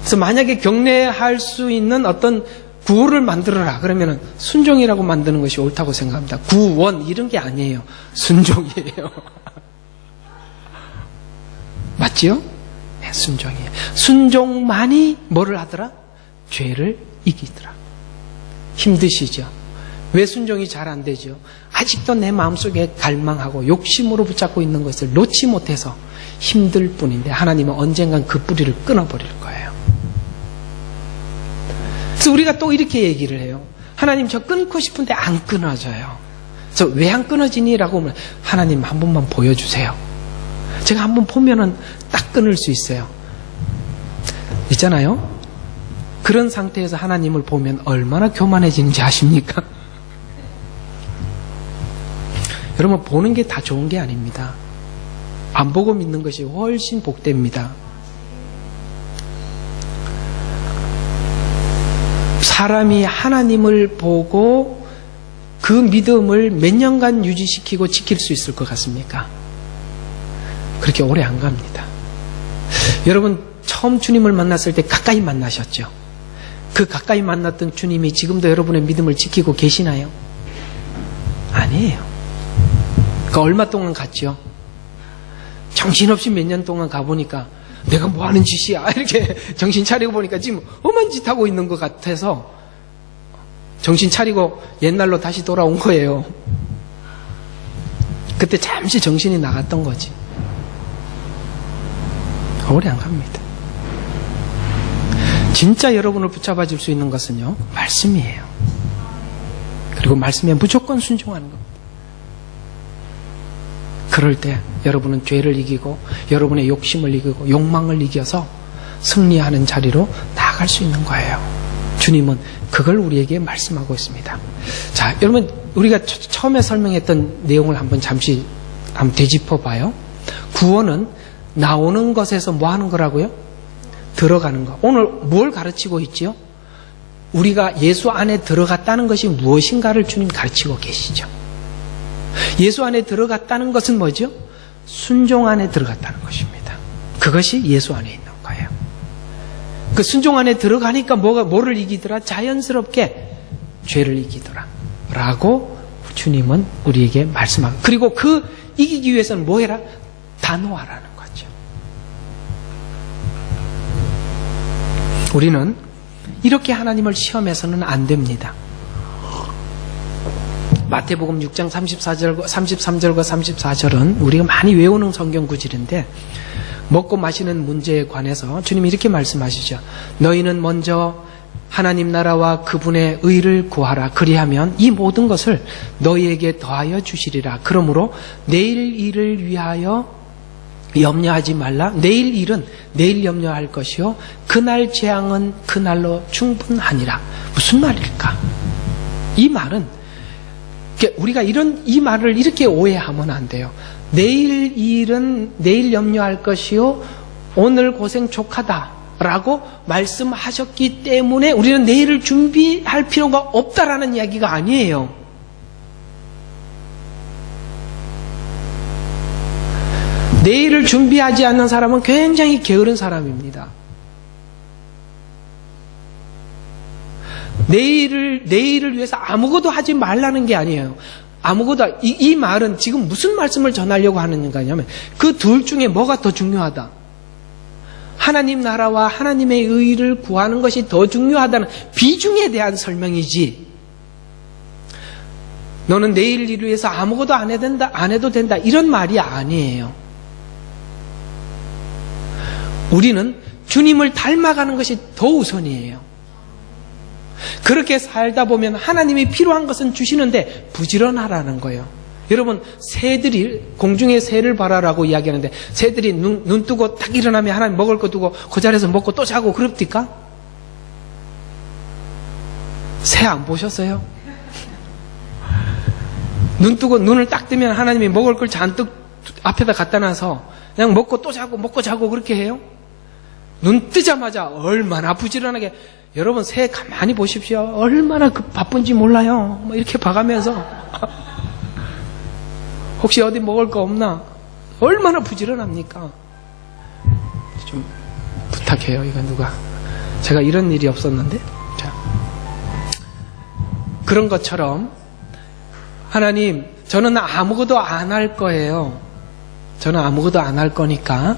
그래서 만약에 경례할 수 있는 어떤 구호를 만들어라 그러면은 순종이라고 만드는 것이 옳다고 생각합니다. 구원 이런 게 아니에요. 순종이에요. 맞지요? 네, 순종이에요. 순종만이 뭐를 하더라? 죄를 이기더라. 힘드시죠? 왜 순종이 잘 안 되죠? 아직도 내 마음속에 갈망하고 욕심으로 붙잡고 있는 것을 놓지 못해서 힘들 뿐인데 하나님은 언젠간 그 뿌리를 끊어버릴 거예요. 그래서 우리가 또 이렇게 얘기를 해요. 하나님 저 끊고 싶은데 안 끊어져요. 저 왜 안 끊어지니? 라고 하면 하나님 한 번만 보여주세요. 제가 한 번 보면은 딱 끊을 수 있어요. 있잖아요. 그런 상태에서 하나님을 보면 얼마나 교만해지는지 아십니까? 여러분 보는 게 다 좋은 게 아닙니다. 안 보고 믿는 것이 훨씬 복됩니다. 사람이 하나님을 보고 그 믿음을 몇 년간 유지시키고 지킬 수 있을 것 같습니까? 그렇게 오래 안 갑니다. 여러분 처음 주님을 만났을 때 가까이 만나셨죠? 그 가까이 만났던 주님이 지금도 여러분의 믿음을 지키고 계시나요? 아니에요. 그 얼마 동안 갔죠? 정신없이 몇 년 동안 가보니까 내가 뭐 하는 짓이야 이렇게 정신 차리고 보니까 지금 험한 짓 하고 있는 것 같아서 정신 차리고 옛날로 다시 돌아온 거예요. 그때 잠시 정신이 나갔던 거지. 오래 안 갑니다. 진짜 여러분을 붙잡아 줄 수 있는 것은요 말씀이에요. 그리고 말씀에 무조건 순종하는 겁니다. 그럴 때 여러분은 죄를 이기고 여러분의 욕심을 이기고 욕망을 이겨서 승리하는 자리로 나아갈 수 있는 거예요. 주님은 그걸 우리에게 말씀하고 있습니다. 자, 여러분 우리가 처음에 설명했던 내용을 잠시 되짚어 봐요. 구원은 나오는 것에서 뭐 하는 거라고요? 들어가는 거. 오늘 뭘 가르치고 있지요? 우리가 예수 안에 들어갔다는 것이 무엇인가를 주님 가르치고 계시죠. 예수 안에 들어갔다는 것은 뭐죠? 순종 안에 들어갔다는 것입니다. 그것이 예수 안에 있는 거예요. 그 순종 안에 들어가니까 뭐를 이기더라? 자연스럽게 죄를 이기더라. 라고 주님은 우리에게 말씀하고, 그리고 그 이기기 위해서는 뭐 해라? 단호하라는 거죠. 우리는 이렇게 하나님을 시험해서는 안 됩니다. 마태복음 6장 33절과 34절은 우리가 많이 외우는 성경 구절인데, 먹고 마시는 문제에 관해서 주님이 이렇게 말씀하시죠. 너희는 먼저 하나님 나라와 그분의 의를 구하라. 그리하면 이 모든 것을 너희에게 더하여 주시리라. 그러므로 내일 일을 위하여 염려하지 말라. 내일 일은 내일 염려할 것이요 그날 재앙은 그날로 충분하니라. 무슨 말일까? 이 말은 우리가 이 말을 이렇게 오해하면 안 돼요. 내일 일은 내일 염려할 것이요 오늘 고생 족하다 라고 말씀하셨기 때문에 우리는 내일을 준비할 필요가 없다라는 이야기가 아니에요. 내일을 준비하지 않는 사람은 굉장히 게으른 사람입니다. 내일을 위해서 아무것도 하지 말라는 게 아니에요. 아무것도, 이 말은 지금 무슨 말씀을 전하려고 하는 거냐면 그 둘 중에 뭐가 더 중요하다? 하나님 나라와 하나님의 의를 구하는 것이 더 중요하다는 비중에 대한 설명이지, 너는 내일 일을 위해서 아무것도 안 해도 된다 이런 말이 아니에요. 우리는 주님을 닮아가는 것이 더 우선이에요. 그렇게 살다 보면 하나님이 필요한 것은 주시는데 부지런하라는 거예요. 여러분, 새들이 공중의 새를 봐라라고 이야기하는데 새들이 눈 뜨고 딱 일어나면 하나님 먹을 거 두고 그 자리에서 먹고 또 자고 그럽니까? 새 안 보셨어요? 눈 뜨고 눈을 딱 뜨면 하나님이 먹을 걸 잔뜩 앞에다 갖다 놔서 그냥 먹고 또 자고 먹고 자고 그렇게 해요? 눈 뜨자마자 얼마나 부지런하게, 여러분 새 가만히 보십시오. 얼마나 바쁜지 몰라요. 뭐 이렇게 봐가면서 혹시 어디 먹을 거 없나? 얼마나 부지런합니까? 좀 부탁해요. 이거 누가, 제가 이런 일이 없었는데. 자, 그런 것처럼 하나님, 저는 아무것도 안 할 거예요. 저는 아무것도 안 할 거니까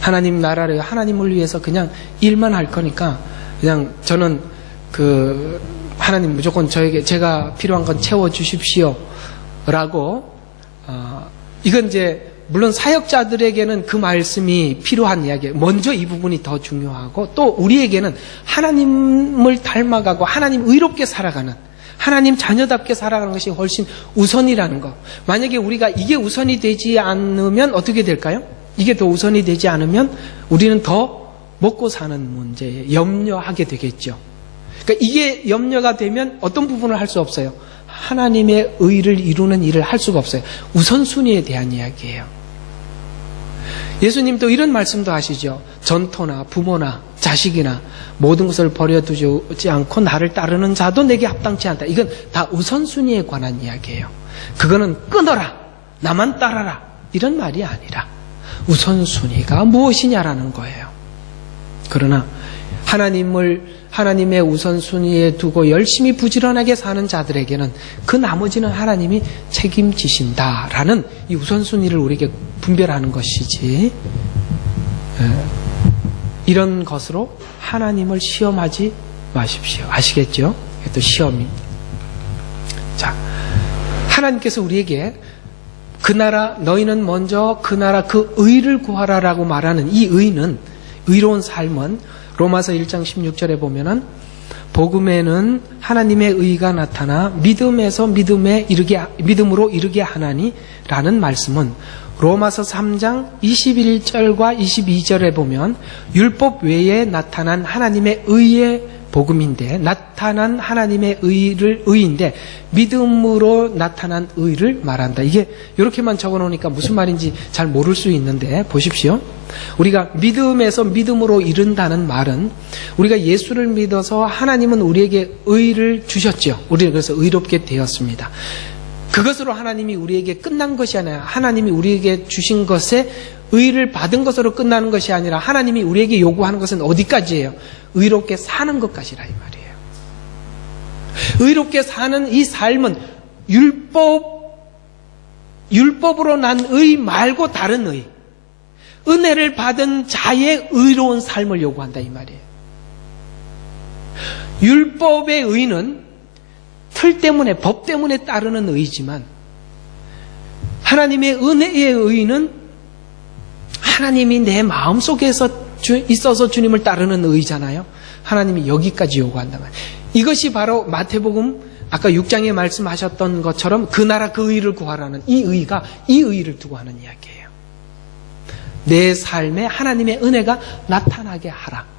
하나님 나라를, 하나님을 위해서 그냥 일만 할 거니까 그냥 저는 하나님 무조건 제가 필요한 건 채워 주십시오 라고, 이건 이제 물론 사역자들에게는 그 말씀이 필요한 이야기예요. 먼저 이 부분이 더 중요하고, 또 우리에게는 하나님을 닮아가고 하나님 의롭게 살아가는, 하나님 자녀답게 살아가는 것이 훨씬 우선이라는 거. 만약에 우리가 이게 우선이 되지 않으면 어떻게 될까요? 이게 더 우선이 되지 않으면 우리는 더 먹고 사는 문제에 염려하게 되겠죠. 그러니까 이게 염려가 되면 어떤 부분을 할 수 없어요. 하나님의 의를 이루는 일을 할 수가 없어요. 우선순위에 대한 이야기예요. 예수님도 이런 말씀도 하시죠. 전토나 부모나 자식이나 모든 것을 버려두지 않고 나를 따르는 자도 내게 합당치 않다. 이건 다 우선순위에 관한 이야기예요. 그거는 끊어라, 나만 따라라 이런 말이 아니라 우선순위가 무엇이냐라는 거예요. 그러나 하나님의 우선순위에 두고 열심히 부지런하게 사는 자들에게는 그 나머지는 하나님이 책임지신다라는 이 우선순위를 우리에게 분별하는 것이지, 이런 것으로 하나님을 시험하지 마십시오. 아시겠죠? 이게 또 시험이. 자, 하나님께서 우리에게 그 나라, 너희는 먼저 그 나라 그 의를 구하라라고 말하는 이 의는, 의로운 삶은 로마서 1장 16절에 보면은 복음에는 하나님의 의가 나타나 믿음으로 이르게 하나니라는 말씀은 로마서 3장 21절과 22절에 보면 율법 외에 나타난 하나님의 의의 복음인데, 나타난 하나님의 의인데 믿음으로 나타난 의를 말한다. 이게 이렇게만 적어놓으니까 무슨 말인지 잘 모를 수 있는데 보십시오. 우리가 믿음에서 믿음으로 이른다는 말은 우리가 예수를 믿어서 하나님은 우리에게 의를 주셨죠. 우리는 그래서 의롭게 되었습니다. 그것으로 하나님이 우리에게 끝난 것이 아니라 하나님이 우리에게 주신 것에 의를 받은 것으로 끝나는 것이 아니라 하나님이 우리에게 요구하는 것은 어디까지예요? 의롭게 사는 것까지라 이 말이에요. 의롭게 사는 이 삶은 율법으로 난 의 말고 다른 의, 은혜를 받은 자의 의로운 삶을 요구한다 이 말이에요. 율법의 의는 틀 때문에, 법 때문에 따르는 의지만 하나님의 은혜의 의는 하나님이 내 마음속에서 있어서 주님을 따르는 의잖아요. 하나님이 여기까지 요구한단 말이에요. 이것이 바로 마태복음 아까 6장에 말씀하셨던 것처럼 그 나라 그 의를 구하라는 이 의가 이 의를 두고 하는 이야기예요. 내 삶에 하나님의 은혜가 나타나게 하라.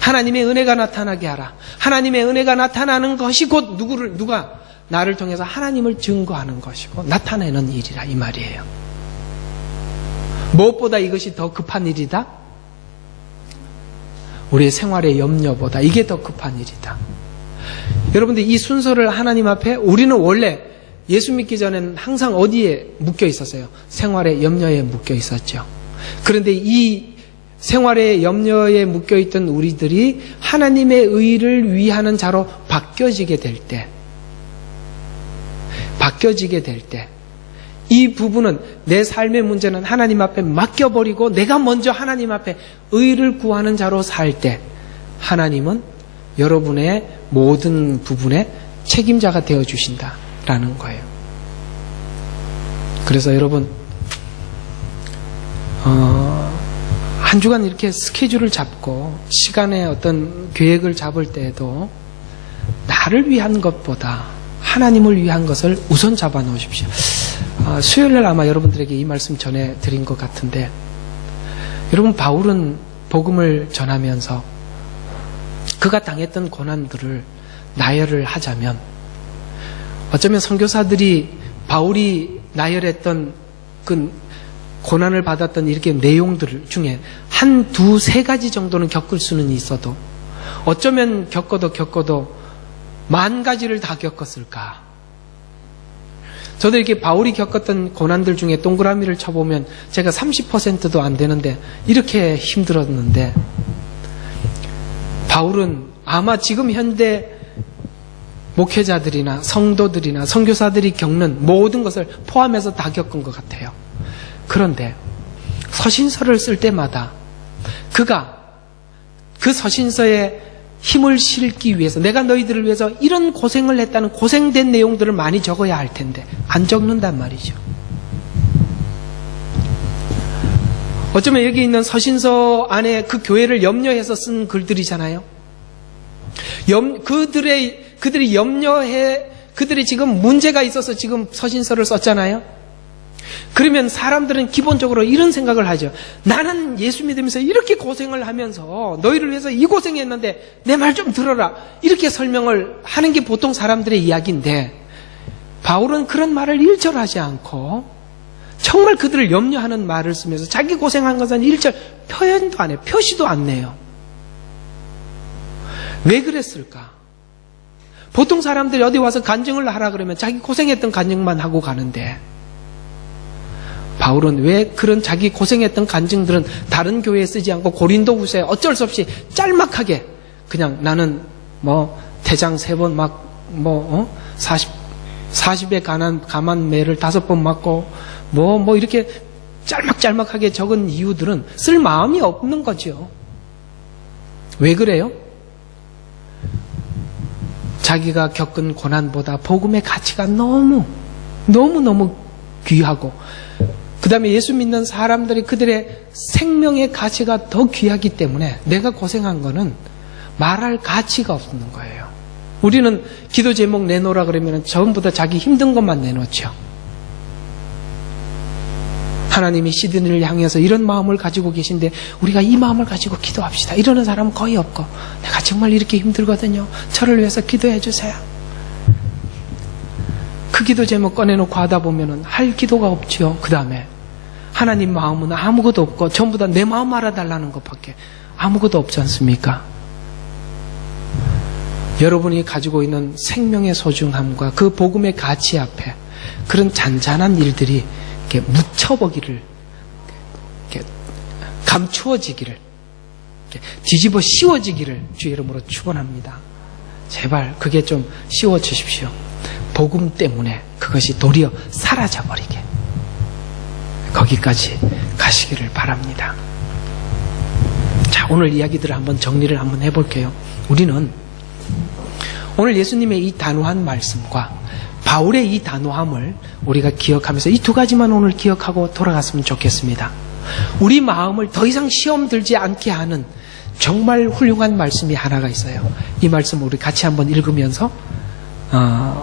하나님의 은혜가 나타나게 하라. 하나님의 은혜가 나타나는 것이 곧 누가 나를 통해서 하나님을 증거하는 것이고 나타내는 일이라 이 말이에요. 무엇보다 이것이 더 급한 일이다? 우리의 생활의 염려보다 이게 더 급한 일이다. 여러분들 이 순서를 하나님 앞에 우리는 원래 예수 믿기 전에는 항상 어디에 묶여 있었어요? 생활의 염려에 묶여 있었죠. 그런데 이 생활의 염려에 묶여있던 우리들이 하나님의 의를 위하는 자로 바뀌어지게 될 때, 이 부분은 내 삶의 문제는 하나님 앞에 맡겨버리고 내가 먼저 하나님 앞에 의를 구하는 자로 살 때 하나님은 여러분의 모든 부분에 책임자가 되어주신다라는 거예요. 그래서 여러분 한 주간 이렇게 스케줄을 잡고 시간에 어떤 계획을 잡을 때에도 나를 위한 것보다 하나님을 위한 것을 우선 잡아 놓으십시오. 수요일날 아마 여러분들에게 이 말씀 전해드린 것 같은데, 여러분 바울은 복음을 전하면서 그가 당했던 고난들을 나열을 하자면 어쩌면 선교사들이 바울이 나열했던 그 고난을 받았던 이렇게 내용들 중에 한 두세 가지 정도는 겪을 수는 있어도 어쩌면 겪어도 만 가지를 다 겪었을까. 저도 이렇게 바울이 겪었던 고난들 중에 동그라미를 쳐보면 제가 30%도 안 되는데 이렇게 힘들었는데, 바울은 아마 지금 현대 목회자들이나 성도들이나 선교사들이 겪는 모든 것을 포함해서 다 겪은 것 같아요. 그런데 서신서를 쓸 때마다 그가 그 서신서에 힘을 실기 위해서, 내가 너희들을 위해서 이런 고생을 했다는 고생된 내용들을 많이 적어야 할 텐데 안 적는단 말이죠. 어쩌면 여기 있는 서신서 안에 그 교회를 염려해서 쓴 글들이잖아요. 그들이 염려해, 그들이 지금 문제가 있어서 지금 서신서를 썼잖아요. 그러면 사람들은 기본적으로 이런 생각을 하죠. 나는 예수 믿으면서 이렇게 고생을 하면서 너희를 위해서 이 고생했는데 내 말 좀 들어라, 이렇게 설명을 하는 게 보통 사람들의 이야기인데, 바울은 그런 말을 일절하지 않고 정말 그들을 염려하는 말을 쓰면서 자기 고생한 것은 일절 표현도 안 해요. 표시도 안 내요. 왜 그랬을까? 보통 사람들이 어디 와서 간증을 하라 그러면 자기 고생했던 간증만 하고 가는데, 바울은 왜 그런 자기 고생했던 간증들은 다른 교회에 쓰지 않고 고린도후서에 어쩔 수 없이 짤막하게 그냥 나는 대장 3번 40에 감한 매를 5번 맞고 이렇게 짤막짤막하게 적은 이유들은 쓸 마음이 없는 거죠. 왜 그래요? 자기가 겪은 고난보다 복음의 가치가 너무 귀하고, 그 다음에 예수 믿는 사람들이 그들의 생명의 가치가 더 귀하기 때문에 내가 고생한 거는 말할 가치가 없는 거예요. 우리는 기도 제목 내놓으라 그러면 전부 다 자기 힘든 것만 내놓죠. 하나님이 시드니를 향해서 이런 마음을 가지고 계신데 우리가 이 마음을 가지고 기도합시다. 이러는 사람은 거의 없고, 내가 정말 이렇게 힘들거든요. 저를 위해서 기도해 주세요. 그 기도 제목 꺼내놓고 하다 보면은 할 기도가 없지요. 그 다음에 하나님 마음은 아무것도 없고 전부 다 내 마음 알아달라는 것밖에 아무것도 없지 않습니까? 여러분이 가지고 있는 생명의 소중함과 그 복음의 가치 앞에 그런 잔잔한 일들이 이렇게 묻혀보기를, 이렇게 감추어지기를, 이렇게 뒤집어 씌워지기를 주의 이름으로 축원합니다. 제발 그게 좀 씌워주십시오. 복음 때문에 그것이 도리어 사라져버리게 거기까지 가시기를 바랍니다. 자, 오늘 이야기들을 한번 정리를 한번 해볼게요. 우리는 오늘 예수님의 이 단호한 말씀과 바울의 이 단호함을 우리가 기억하면서 이 두 가지만 오늘 기억하고 돌아갔으면 좋겠습니다. 우리 마음을 더 이상 시험 들지 않게 하는 정말 훌륭한 말씀이 하나가 있어요. 이 말씀 우리 같이 한번 읽으면서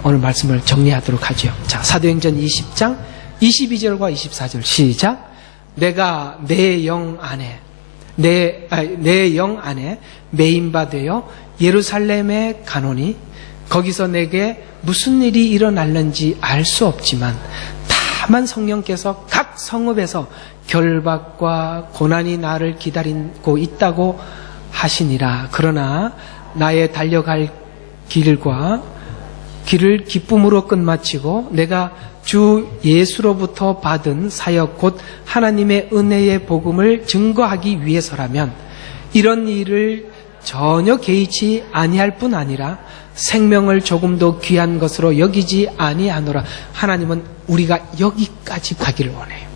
오늘 말씀을 정리하도록 하죠. 자, 사도행전 20장 22절과 24절 시작. 내가 내 영 안에 매인바 되어 예루살렘에 가노니 거기서 내게 무슨 일이 일어날는지 알 수 없지만 다만 성령께서 각 성읍에서 결박과 고난이 나를 기다리고 있다고 하시니라. 그러나 나의 달려갈 길을 기쁨으로 끝마치고 내가 주 예수로부터 받은 사역 곧 하나님의 은혜의 복음을 증거하기 위해서라면 이런 일을 전혀 개의치 아니할 뿐 아니라 생명을 조금도 귀한 것으로 여기지 아니하노라. 하나님은 우리가 여기까지 가기를 원해요.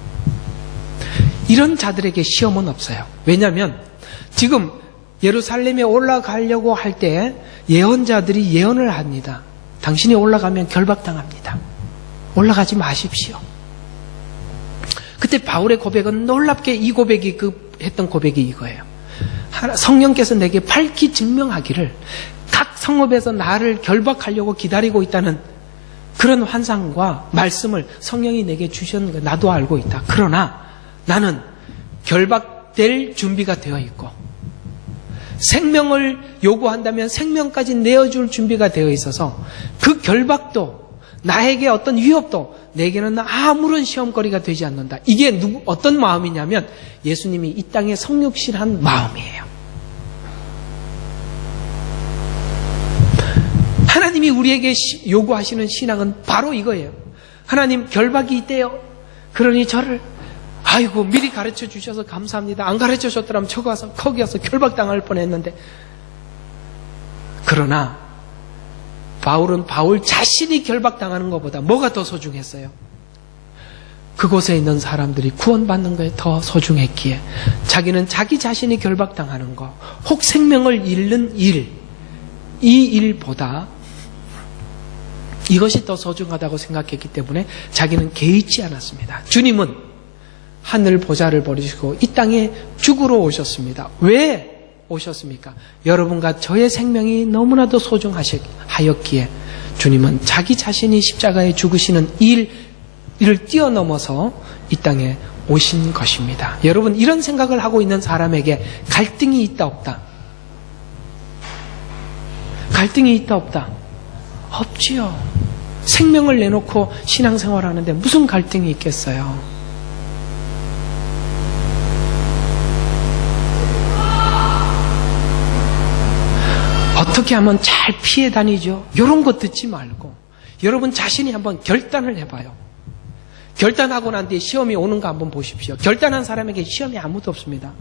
이런 자들에게 시험은 없어요. 왜냐하면 지금 예루살렘에 올라가려고 할 때 예언자들이 예언을 합니다. 당신이 올라가면 결박당합니다. 올라가지 마십시오. 그때 바울의 고백은 놀랍게 이 고백이 했던 고백이 이거예요. 성령께서 내게 밝히 증명하기를 각 성읍에서 나를 결박하려고 기다리고 있다는 그런 환상과 말씀을 성령이 내게 주셨는 거 나도 알고 있다. 그러나 나는 결박될 준비가 되어 있고 생명을 요구한다면 생명까지 내어줄 준비가 되어 있어서 그 결박도 나에게 어떤 위협도 내게는 아무런 시험거리가 되지 않는다. 이게 어떤 마음이냐면 예수님이 이 땅에 성육신한 마음이에요. 하나님이 우리에게 요구하시는 신앙은 바로 이거예요. 하나님 결박이 있대요. 그러니 저를 아이고 미리 가르쳐 주셔서 감사합니다. 안 가르쳐 줬더라면 저 가서 거기 가서 결박당할 뻔했는데. 그러나 바울은 바울 자신이 결박당하는 것보다 뭐가 더 소중했어요? 그곳에 있는 사람들이 구원받는 것에 더 소중했기에 자기는 자기 자신이 결박당하는 것, 혹 생명을 잃는 일, 이 일보다 이것이 더 소중하다고 생각했기 때문에 자기는 개의치 않았습니다. 주님은 하늘 보좌를 버리시고 이 땅에 죽으러 오셨습니다. 왜 오셨습니까? 여러분과 저의 생명이 너무나도 소중하였기에 주님은 자기 자신이 십자가에 죽으시는 일을 뛰어넘어서 이 땅에 오신 것입니다. 여러분, 이런 생각을 하고 있는 사람에게 갈등이 있다 없다? 갈등이 있다 없다? 없지요. 생명을 내놓고 신앙생활 하는데 무슨 갈등이 있겠어요? 어떻게 하면 잘 피해 다니죠? 이런 거 듣지 말고 여러분 자신이 한번 결단을 해봐요. 결단하고 난 뒤에 시험이 오는가 한번 보십시오. 결단한 사람에게 시험이 아무도 없습니다.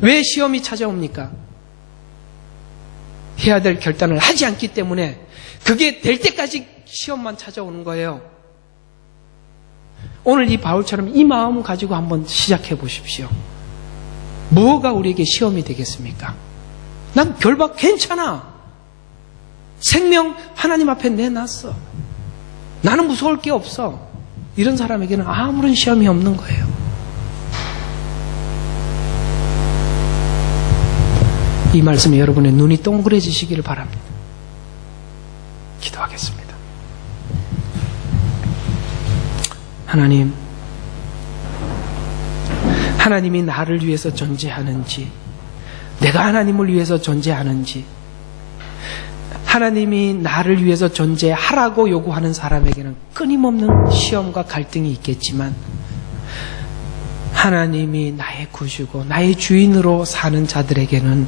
왜 시험이 찾아옵니까? 해야 될 결단을 하지 않기 때문에 그게 될 때까지 시험만 찾아오는 거예요. 오늘 이 바울처럼 이 마음 가지고 한번 시작해 보십시오. 뭐가 우리에게 시험이 되겠습니까? 난 결박 괜찮아. 생명 하나님 앞에 내놨어. 나는 무서울 게 없어. 이런 사람에게는 아무런 시험이 없는 거예요. 이 말씀에 여러분의 눈이 동그래지시기를 바랍니다. 기도하겠습니다. 하나님, 하나님이 나를 위해서 존재하는지, 내가 하나님을 위해서 존재하는지, 하나님이 나를 위해서 존재하라고 요구하는 사람에게는 끊임없는 시험과 갈등이 있겠지만, 하나님이 나의 구주고 나의 주인으로 사는 자들에게는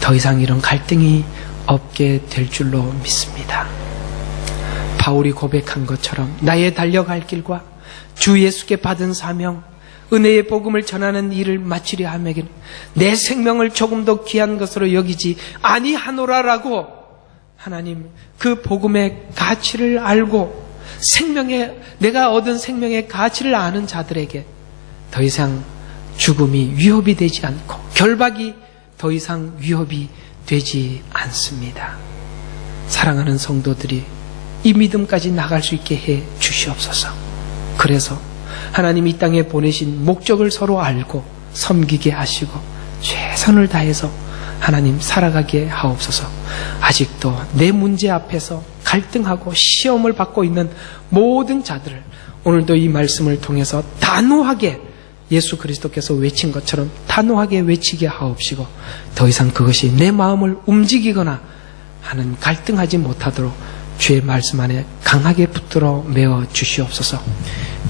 더 이상 이런 갈등이 없게 될 줄로 믿습니다. 바울이 고백한 것처럼 나의 달려갈 길과 주 예수께 받은 사명, 은혜의 복음을 전하는 일을 마치려 하매는 내 생명을 조금 더 귀한 것으로 여기지 아니하노라라고 하나님 그 복음의 가치를 알고 내가 얻은 생명의 가치를 아는 자들에게 더 이상 죽음이 위협이 되지 않고 결박이 더 이상 위협이 되지 않습니다. 사랑하는 성도들이 이 믿음까지 나갈 수 있게 해 주시옵소서. 그래서 하나님 이 땅에 보내신 목적을 서로 알고 섬기게 하시고 최선을 다해서 하나님 살아가게 하옵소서. 아직도 내 문제 앞에서 갈등하고 시험을 받고 있는 모든 자들을 오늘도 이 말씀을 통해서 단호하게 예수 그리스도께서 외친 것처럼 단호하게 외치게 하옵시고 더 이상 그것이 내 마음을 움직이거나 하는 갈등하지 못하도록 주의 말씀 안에 강하게 붙들어 메어 주시옵소서.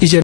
이제